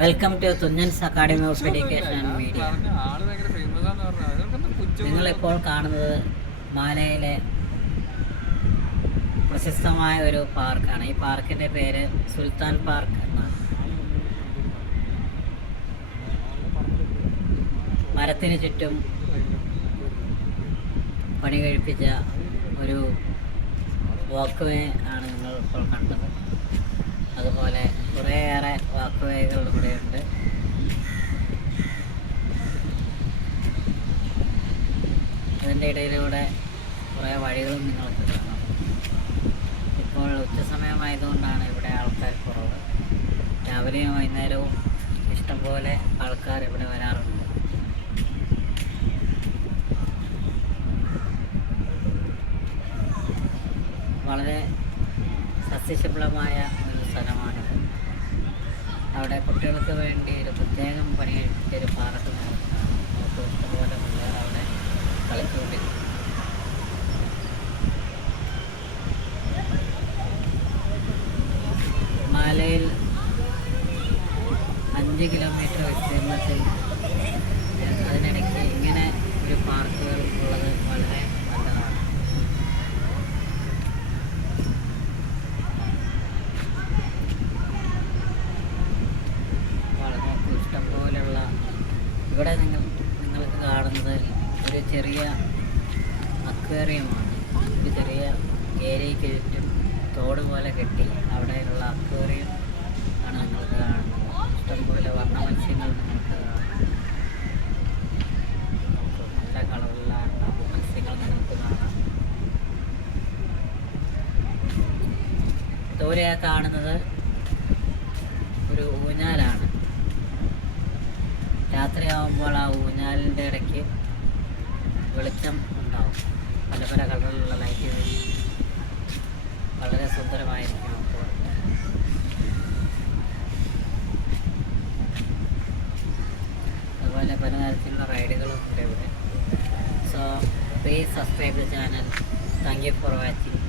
Welcome to Thunchan's Academy of Education and Media. നിങ്ങളിപ്പോൾ കാണുന്നത് മാലയിലെ പ്രശസ്തമായ ഒരു പാർക്കാണ്. ഈ പാർക്കിൻ്റെ പേര് സുൽത്താൻ പാർക്ക് എന്നാണ്. മരത്തിന് ചുറ്റും പണി കഴിപ്പിച്ച ഒരു വാക്ക് വേ ആണ് നിങ്ങൾ ഇപ്പോൾ കണ്ടത്. അതുപോലെ കുറേയേറെ വാക്ക് വേകൾ ഇവിടെയുണ്ട്. അതിൻ്റെ ഇടയിലൂടെ കുറേ വഴികളും നിങ്ങൾക്ക് കാണാം. ഇപ്പോൾ ഉച്ചസമയമായതുകൊണ്ടാണ് ഇവിടെ ആൾക്കാർ കുറവ്. രാവിലെയും വൈകുന്നേരവും ഇഷ്ടംപോലെ ആൾക്കാർ ഇവിടെ വരാറുണ്ട്. വളരെ സസ്യശുഭ്രമായ ഒരു സ്ഥലമാണിത്. അവിടെ കുട്ടികൾക്ക് വേണ്ടി ഒരു പ്രത്യേകം പണിയെടുത്തൊരു പാർക്ക് നമുക്ക് ഇഷ്ടംപോലെ പിള്ളേർ അവിടെ കളിച്ചുകൊണ്ടിരിക്കും. മാലയിൽ 5 കിലോമീറ്റർ വിസ്തീർണത്തിൽ അതിനിടയ്ക്ക് ഇങ്ങനെ ഒരു പാർക്കുകൾ ഉള്ളത് വളരെ നല്ലതാണ്. വളരെ ഇഷ്ടംപോലെയുള്ള ഇവിടെ നിങ്ങൾക്ക് കാണുന്നത് ഒരു ചെറിയ അക്വേറിയമാണ്. ഒരു ചെറിയ ഏരിയയ്ക്ക് ചുറ്റും തോട് പോലെ കെട്ടി അവിടെയുള്ള അക്വേറിയം ആണ് നിങ്ങൾക്ക് കാണുന്നത്. ഇഷ്ടംപോലെ വർണ്ണ മത്സ്യങ്ങൾ നിങ്ങൾക്ക് കാണാം. നല്ല കളറുള്ള മത്സ്യങ്ങൾ നിങ്ങൾക്ക് കാണാം. ദൂരെ കാണുന്നത് ഒരു ഊഞ്ഞാലാണ്. രാത്രിയാവുമ്പോൾ ആ ഊഞ്ഞാലിൻ്റെ ഇടയ്ക്ക് വെളിച്ചം ഉണ്ടാവും. പല പല കളറിലുള്ള ലൈറ്റുകൾ വളരെ സുന്ദരമായിരിക്കും. അപ്പോൾ അതുപോലെ പല തരത്തിലുള്ള റൈഡുകളും ഉണ്ട് ഇവിടെ. So please subscribe the channel. Thank you for watching.